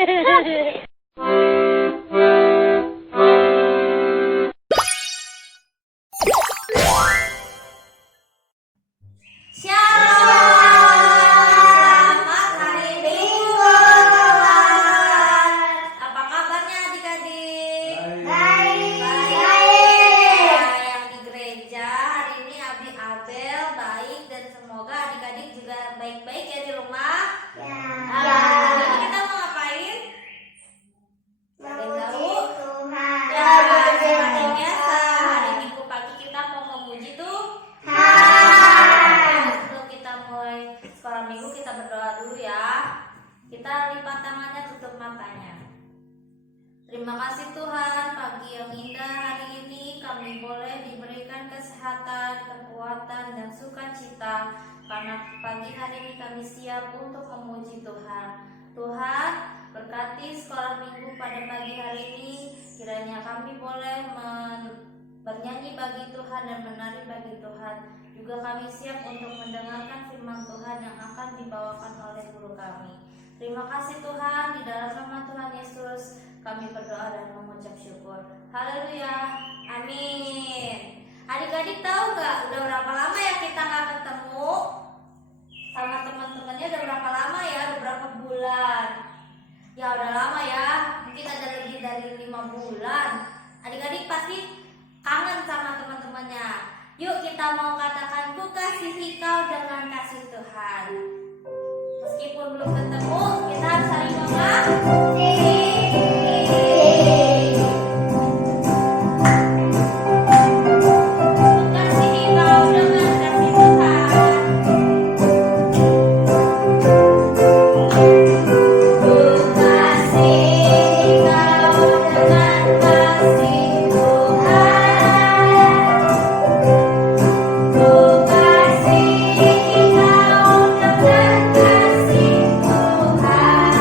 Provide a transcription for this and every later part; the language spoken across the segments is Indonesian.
Selamat hari Minggu, kawan. Apa kabarnya adik-adik? Baik. Yang di gereja hari ini Abi Abel baik dan semoga adik-adik juga baik-baik ya di rumah. Hari ini kita mau ngapain? Memuji Tuhan. Ya, seperti biasa hari Minggu pagi kita mau memuji Tuhan. Sebelum kita mulai sekolah minggu kita berdoa dulu ya. Kita lipat tangannya, tutup matanya. Terima kasih Tuhan, pagi yang indah hari ini kami boleh diberikan kesehatan, kekuatan dan sukacita karena pagi hari ini kami siap untuk memuji Tuhan. Tuhan, berkati sekolah minggu pada pagi hari ini, kiranya kami boleh bernyanyi bagi Tuhan dan menari bagi Tuhan. Juga kami siap untuk mendengarkan firman Tuhan yang akan dibawakan oleh guru kami. Terima kasih Tuhan, di dalam nama Tuhan Yesus kami berdoa dan mengucap syukur. Haleluya, amin. Adik-adik tahu nggak udah berapa lama ya kita nggak ketemu sama teman-temannya? Udah berapa lama ya? Udah berapa bulan? Ya udah lama ya, mungkin ada lebih dari 5 bulan. Adik-adik pasti kangen sama teman-temannya. Yuk kita mau katakan, ku kasihi kau dengan kasih Tuhan. Meskipun belum ketemu, kita harus saling mengasihi. Ku kasihi kau dengan kasih Tuhan. Ku kasihi kau dengan kasih Tuhan. Ku kasihi kau dengan kasih Tuhan.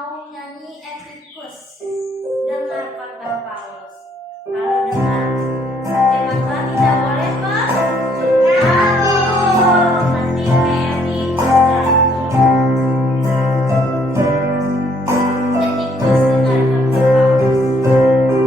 mau nyanyi etikus dengan khotbah Paulus. Kalau dengar teman-teman tidak boleh mengatur, nanti etikus jatuh. Etikus dengan khotbah Paulus. Etikus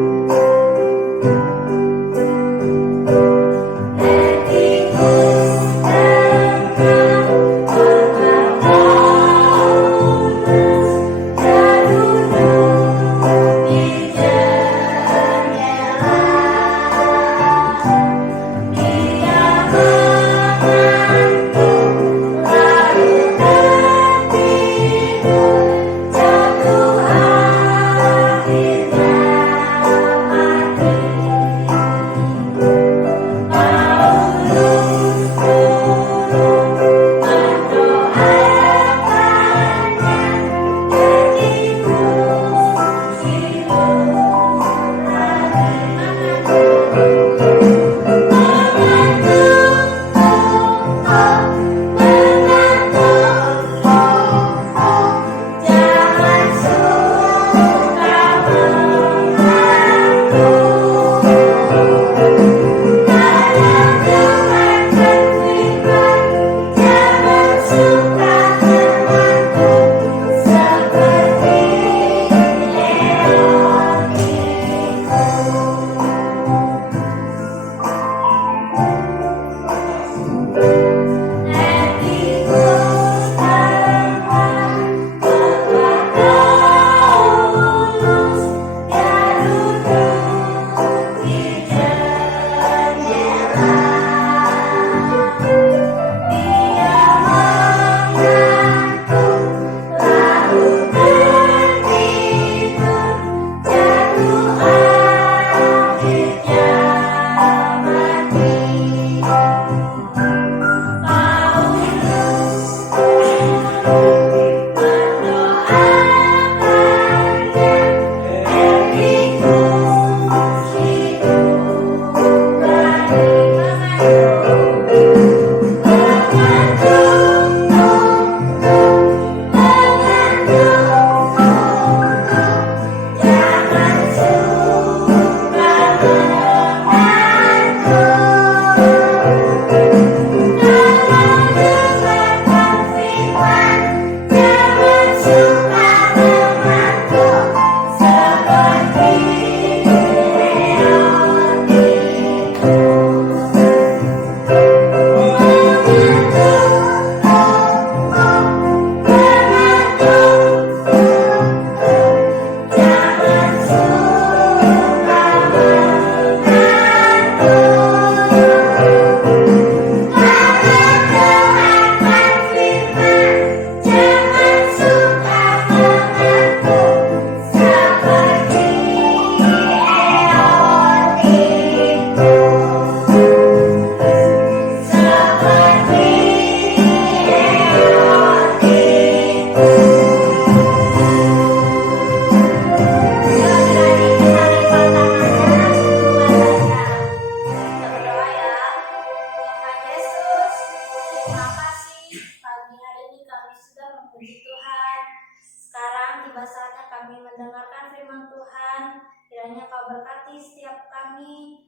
kiranya Kau berkati setiap kami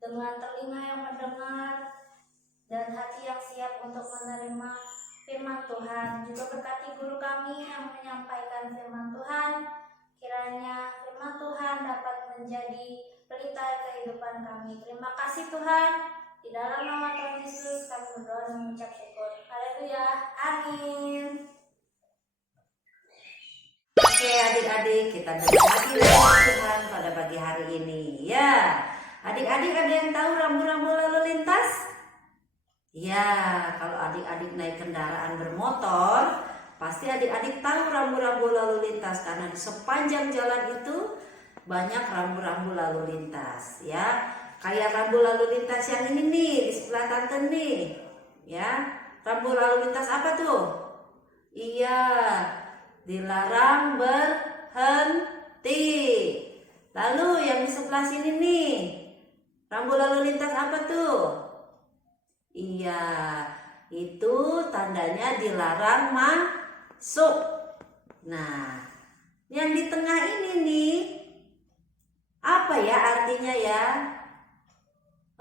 dengan telinga yang mendengar dan hati yang siap untuk menerima firman Tuhan. Juga berkati guru kami yang menyampaikan firman Tuhan. Kiranya firman Tuhan dapat menjadi pelita kehidupan kami. Terima kasih Tuhan. Di dalam nama Tuhan Yesus kami berdoa dan mengucap syukur. Haleluya. Amin. Oke adik-adik, kita dengar lagi firman Tuhan pada pagi hari ini. Ya, adik-adik ada yang tahu rambu-rambu lalu lintas? Ya, kalau adik-adik naik kendaraan bermotor, pasti adik-adik tahu rambu-rambu lalu lintas karena di sepanjang jalan itu banyak rambu-rambu lalu lintas. Ya, kayak rambu lalu lintas yang ini nih di sebelah tante nih. Ya, rambu lalu lintas apa tuh? Iya. Dilarang berhenti. Lalu yang di sebelah sini nih, rambu lalu lintas apa tuh? Iya, itu tandanya dilarang masuk. Nah, Yang di tengah ini nih, apa ya artinya ya?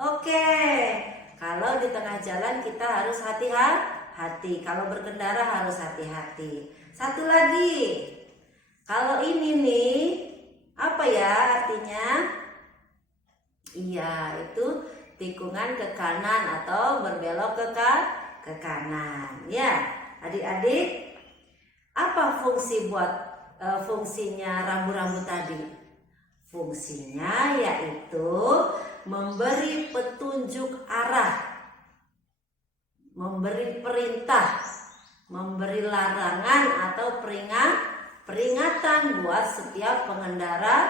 Oke, kalau di tengah jalan kita harus hati-hati. Kalau berkendara harus hati-hati. Satu lagi, kalau ini nih, apa ya artinya? Iya, itu tikungan ke kanan atau berbelok ke kanan. Ya, adik-adik, apa fungsinya rambu-rambu tadi? Fungsinya yaitu memberi petunjuk arah, memberi perintah, memberi larangan atau peringatan buat setiap pengendara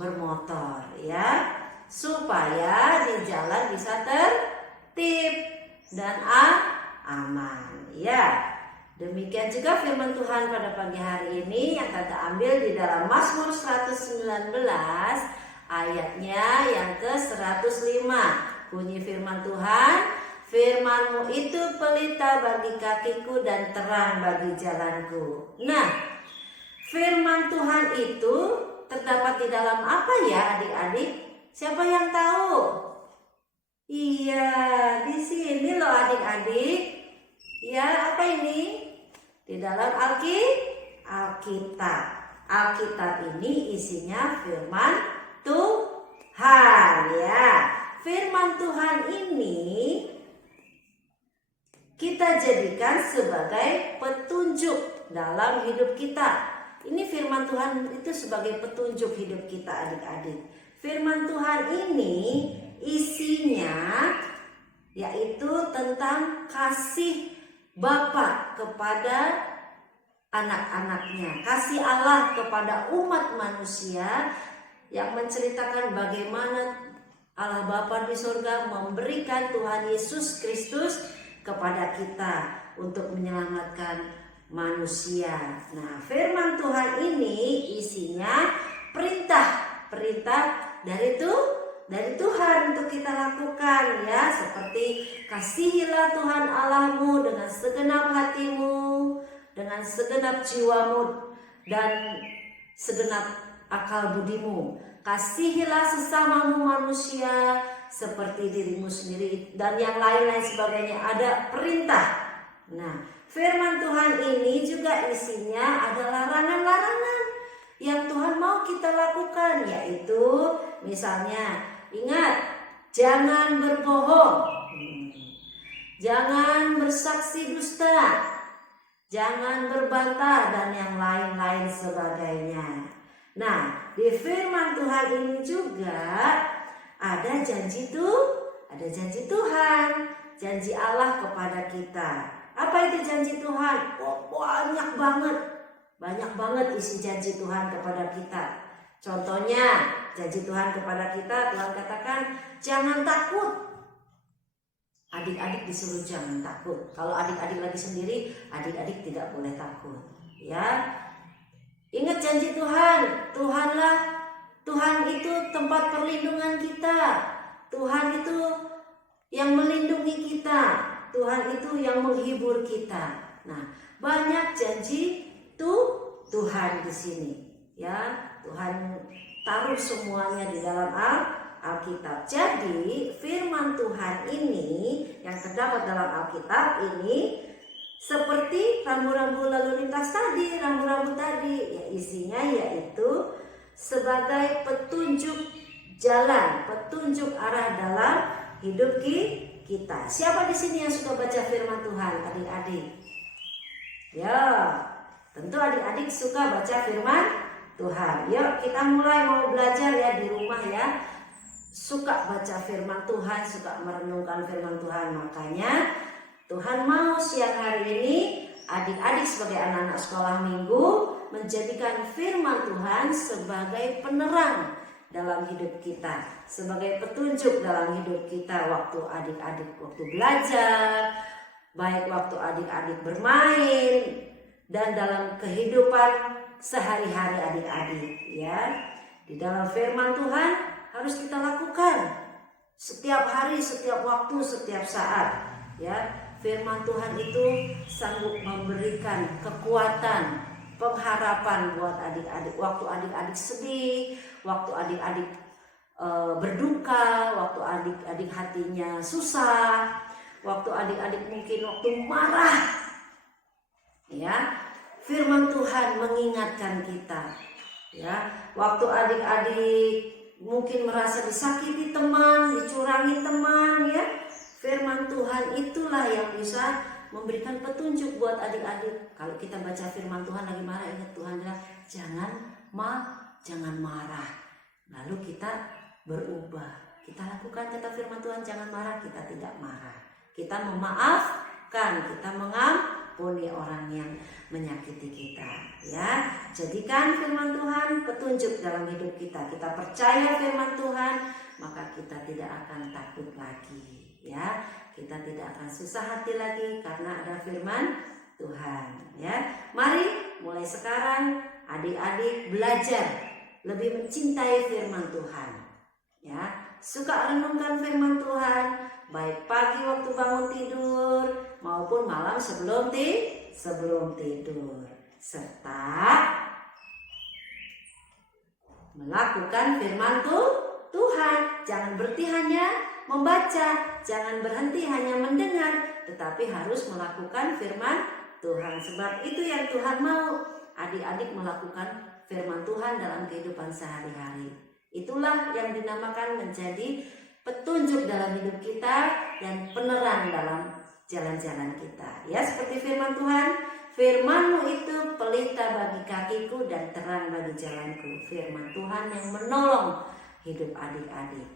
bermotor ya, supaya di jalan bisa tertib dan aman ya. Demikian juga firman Tuhan pada pagi hari ini yang Tante ambil di dalam Mazmur 119 ayatnya yang ke-105. Bunyi firman Tuhan, firman-Mu itu pelita bagi kakiku dan terang bagi jalanku. Nah, firman Tuhan itu terdapat di dalam apa ya adik-adik? Siapa yang tahu? Iya, di sini loh adik-adik. Ya, apa ini? Di dalam Alkitab. Alkitab ini isinya firman Tuhan ya. Firman Tuhan ini kita jadikan sebagai petunjuk dalam hidup kita. Ini firman Tuhan itu sebagai petunjuk hidup kita adik-adik. Firman Tuhan ini isinya yaitu tentang kasih Bapa kepada anak-anaknya, kasih Allah kepada umat manusia yang menceritakan bagaimana Allah Bapa di surga memberikan Tuhan Yesus Kristus kepada kita untuk menyelamatkan manusia. Nah, firman Tuhan ini isinya perintah dari Tuhan untuk kita lakukan ya, seperti kasihilah Tuhan Allahmu dengan segenap hatimu, dengan segenap jiwamu dan segenap akal budimu. Kasihilah sesamamu manusia seperti dirimu sendiri dan yang lain-lain sebagainya, ada perintah. Nah, firman Tuhan ini juga isinya ada larangan-larangan yang Tuhan mau kita lakukan, yaitu misalnya ingat, jangan berbohong, jangan bersaksi dusta, jangan berbantah dan yang lain-lain sebagainya. Nah, di firman Tuhan ini juga ada janji Tuhan, janji Allah kepada kita. Apa itu janji Tuhan? Oh, banyak banget isi janji Tuhan kepada kita. Contohnya, janji Tuhan kepada kita, Tuhan katakan jangan takut. Adik-adik disuruh jangan takut. Kalau adik-adik lagi sendiri, adik-adik tidak boleh takut. Ya, ingat janji Tuhan. Tuhan itu tempat perlindungan kita. Tuhan itu yang melindungi kita. Tuhan itu yang menghibur kita. Nah, banyak janji Tuhan di sini. Ya, Tuhan taruh semuanya di dalam Alkitab. Jadi firman Tuhan ini yang terdapat dalam Alkitab ini seperti rambu-rambu lalu lintas tadi, ya, isinya yaitu sebagai petunjuk jalan, petunjuk arah dalam hidup kita. Siapa di sini yang suka baca firman Tuhan, adik-adik? Ya, tentu adik-adik suka baca firman Tuhan. Yuk kita mulai mau belajar ya di rumah ya. Suka baca firman Tuhan, suka merenungkan firman Tuhan. Makanya Tuhan mau siang hari ini adik-adik sebagai anak-anak sekolah minggu menjadikan firman Tuhan sebagai penerang dalam hidup kita, sebagai petunjuk dalam hidup kita waktu adik-adik waktu belajar, baik waktu adik-adik bermain dan dalam kehidupan sehari-hari adik-adik ya. Di dalam firman Tuhan harus kita lakukan setiap hari, setiap waktu, setiap saat ya. Firman Tuhan itu sanggup memberikan kekuatan, pengharapan buat adik-adik. Waktu adik-adik sedih, waktu adik-adik berduka, waktu adik-adik hatinya susah, waktu adik-adik mungkin waktu marah. Ya, firman Tuhan mengingatkan kita. Ya, waktu adik-adik mungkin merasa disakiti teman, dicurangi teman, ya, firman Tuhan itulah yang bisa memberikan petunjuk buat adik-adik. Kalau kita baca firman Tuhan lagi marah, ingat Tuhan bilang jangan marah. Lalu kita berubah, kita lakukan kata firman Tuhan, jangan marah, kita tidak marah, kita memaafkan, kita mengampuni orang yang menyakiti kita. Ya, jadikan firman Tuhan petunjuk dalam hidup kita. Kita percaya firman Tuhan, maka kita tidak akan takut lagi. Ya, kita tidak akan susah hati lagi karena ada firman Tuhan. Ya, mari mulai sekarang adik-adik belajar lebih mencintai firman Tuhan. Ya, suka renungkan firman Tuhan, baik pagi waktu bangun tidur maupun malam sebelum tidur, serta melakukan firman Tuhan. Jangan berhenti hanya membaca, jangan berhenti hanya mendengar, tetapi harus melakukan firman Tuhan. Sebab itu yang Tuhan mau, adik-adik melakukan firman Tuhan dalam kehidupan sehari-hari. Itulah yang dinamakan menjadi petunjuk dalam hidup kita dan penerang dalam jalan-jalan kita. Ya, seperti firman Tuhan, firman-Mu itu pelita bagi kakiku dan terang bagi jalanku. Firman Tuhan yang menolong hidup adik-adik.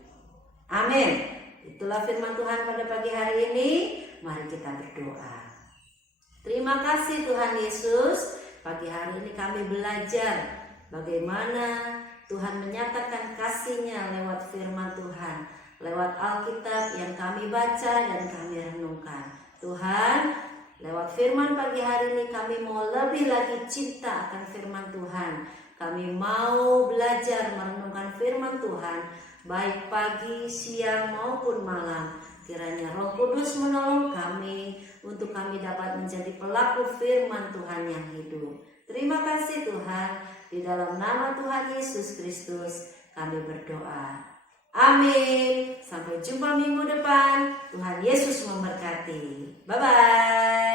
Amin. Itulah firman Tuhan pada pagi hari ini. Mari kita berdoa. Terima kasih Tuhan Yesus. Pagi hari ini kami belajar bagaimana Tuhan menyatakan kasih-Nya lewat firman Tuhan, lewat Alkitab yang kami baca dan kami renungkan. Tuhan, lewat firman pagi hari ini kami mau lebih lagi cinta akan firman Tuhan. Kami mau belajar merenungkan firman Tuhan baik pagi, siang maupun malam. Kiranya Roh Kudus menolong kami untuk kami dapat menjadi pelaku firman Tuhan yang hidup. Terima kasih Tuhan. Di dalam nama Tuhan Yesus Kristus kami berdoa. Amin. Sampai jumpa minggu depan. Tuhan Yesus memberkati. Bye-bye.